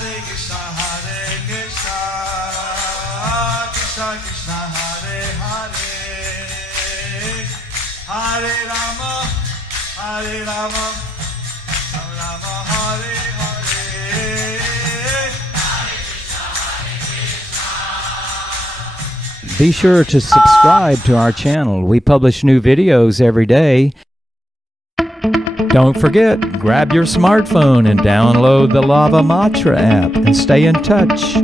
Hare Krishna, Krishna Krishna, Hare Hare, Hare Rama, Rama Rama, Hare Hare. Be sure to subscribe to our channel. We publish new videos every day. Don't forget, grab your smartphone and download the Lava Matra app and stay in touch.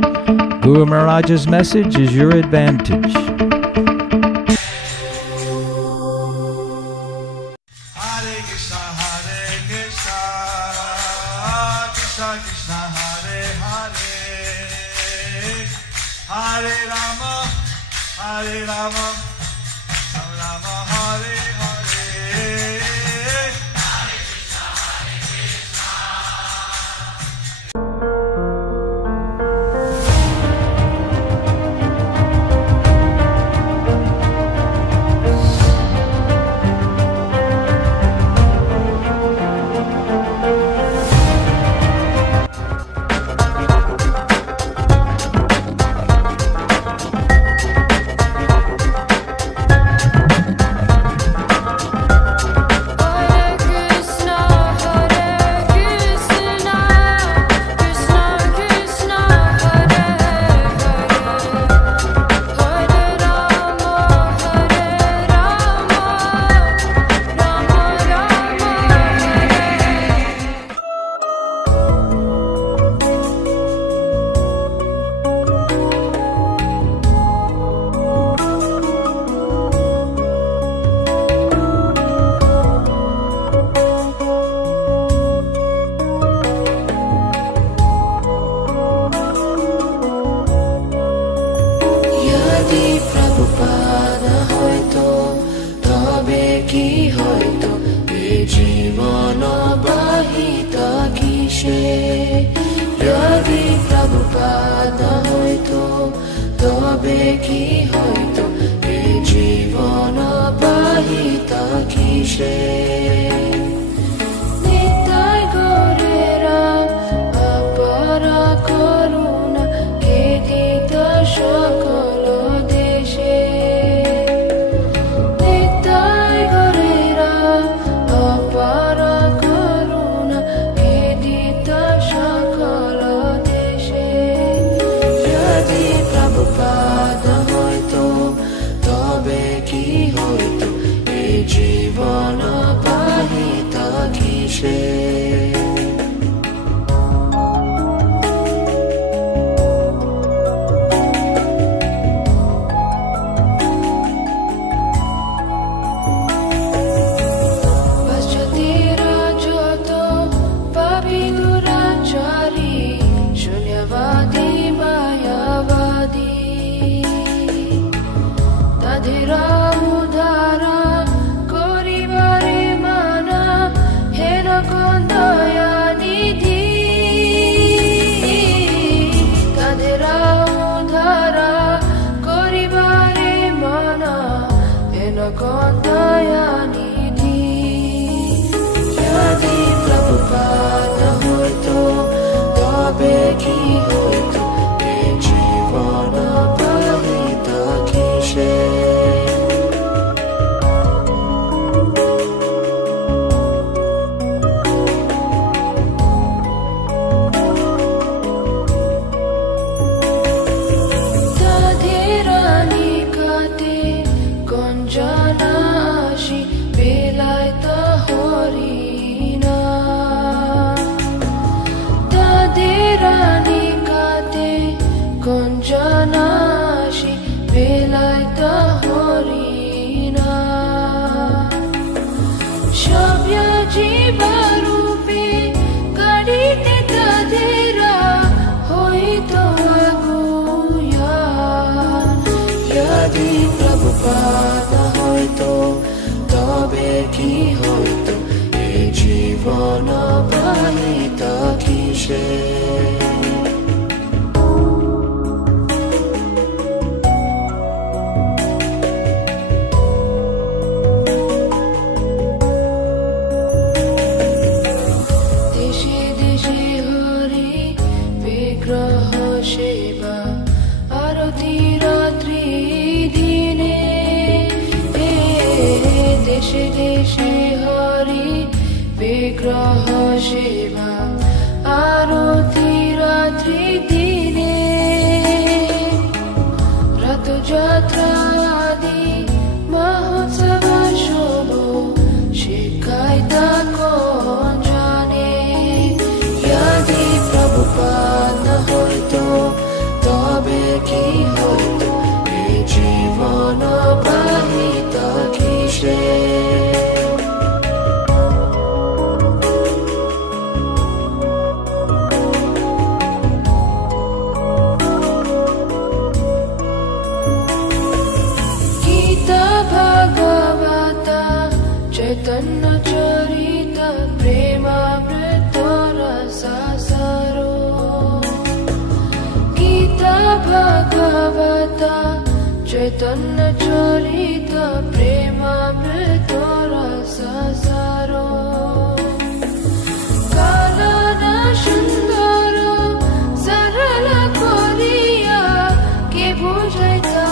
Guru Maharaj's message is your advantage. Hare Krishna, Krishna Krishna, Hare Hare, Hare Rama, Rama Rama, Hare Hare. সেবা আরতি রাত্রি দিনে রথযাত্রা আদি মহোৎসব শুভ শিখায় তা কোন জানে যদি প্রভুপাদ না হইতো তবে কি হইতো এই জীবন বাহিত কিসে चैतन्य चरित प्रेमामृत रसासारो गीता भगवता चैतन्य चरित प्रेमामृत रसासारो कानन सुंदर सरल करिया के बुझाइता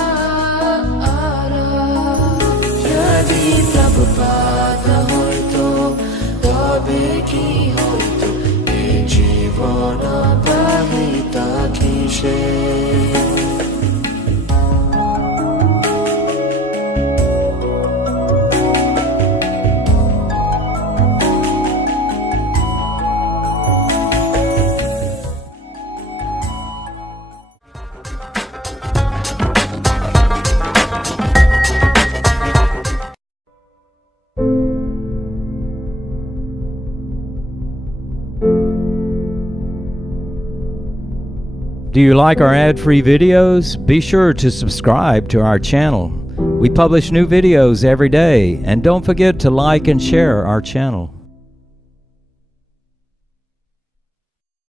यदि प्रभुपाद হইতো তবে কি হইতো এই জীবন বাহিত কিসে Do you like our ad-free videos? Be sure to subscribe to our channel. We publish new videos every day, and don't forget to like and share our channel.